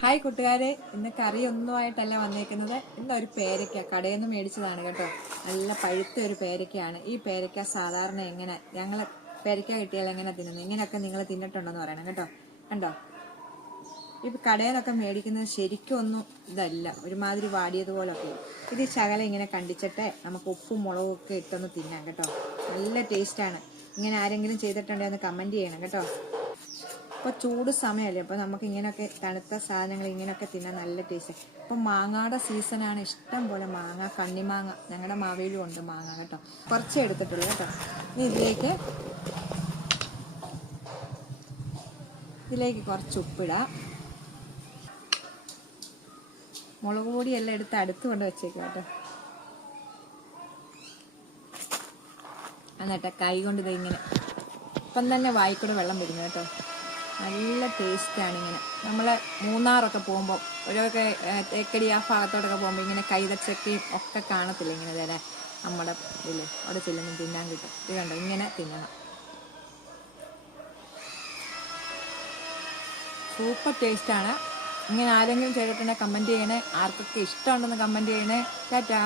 Hi കൂട്ടുകാരെ, ഇന്ന് കറി ഒന്നുമായിട്ടല്ല വന്നേക്കുന്നത്. ഇന്നൊരു പേരയ്ക്ക കടയിൽ നിന്ന് മേടിച്ചതാണ് കേട്ടോ. നല്ല പഴുത്ത ഒരു പേരയ്ക്കയാണ്. ഈ പേരയ്ക്ക സാധാരണ ഞങ്ങൾ പേരയ്ക്ക കിട്ടിയാൽ എങ്ങനെ തിന്നുന്നത്, ഇങ്ങനെയൊക്കെ നിങ്ങൾ തിന്നിട്ടുണ്ടെന്ന് പറയണം കേട്ടോ. കണ്ടോ, ഈ കടയിൽ നിന്നൊക്കെ മേടിക്കുന്നത് ശരിക്കും ഒന്നും ഇതല്ല, ഒരുമാതിരി വാടിയതുപോലൊക്കെ. ഇത് ശകലം ഇങ്ങനെ കണ്ടിച്ചിട്ട് നമുക്ക് ഉപ്പും മുളകും ഒക്കെ ഇട്ടൊന്ന് തിന്നാം കേട്ടോ. നല്ല ടേസ്റ്റാണ്. ഇങ്ങനെ ആരെങ്കിലും ചെയ്തിട്ടുണ്ടെങ്കിൽ ഒന്ന് കമൻറ്റ് ചെയ്യണം കേട്ടോ. ഇപ്പോൾ ചൂട് സമയമല്ലേ, അപ്പോൾ നമുക്ക് ഇങ്ങനെയൊക്കെ തണുത്ത സാധനങ്ങൾ ഇങ്ങനെയൊക്കെ തിന്നാൻ നല്ല ടേസ്റ്റ്. ഇപ്പം മാങ്ങയുടെ സീസണാണ്. ഇഷ്ടം പോലെ മാങ്ങ, കണ്ണിമാങ്ങ ഞങ്ങളുടെ മാവേലും ഉണ്ട് മാങ്ങ കേട്ടോ. കുറച്ചേ എടുത്തിട്ടുള്ളൂ കേട്ടോ. ഇനി ഇതിലേക്ക് കുറച്ച് ഉപ്പിടാം. മുളക് പൊടിയെല്ലാം എടുത്ത് അടുത്ത് കൊണ്ട് വെച്ചേക്കാം കേട്ടോ. എന്നിട്ട് കൈ കൊണ്ട് ഇങ്ങനെ ഇപ്പം തന്നെ വായിക്കൂടെ വെള്ളം വരുന്നു കേട്ടോ. നല്ല ടേസ്റ്റാണ്. ഇങ്ങനെ നമ്മൾ മൂന്നാറൊക്കെ പോകുമ്പോൾ ഓരോക്കെ തേക്കടി ആ ഭാഗത്തോടൊക്കെ പോകുമ്പോൾ ഇങ്ങനെ കൈതച്ചക്കയും ഒക്കെ കാണത്തില്ല, ഇങ്ങനെ തരാൻ നമ്മുടെ ഇതിൽ അവിടെ ചെല്ലുമ്പോൾ തിന്നാൻ കിട്ടും. ഇത് കണ്ടോ, ഇങ്ങനെ തിന്നണം. സൂപ്പർ ടേസ്റ്റാണ്. ഇങ്ങനെ ആരെങ്കിലും ചെയ്തിട്ടുണ്ടെങ്കിൽ കമൻറ്റ് ചെയ്യണേ. ആർക്കൊക്കെ ഇഷ്ടമുണ്ടെന്ന് കമൻറ്റ് ചെയ്യണേ. ടാറ്റാ.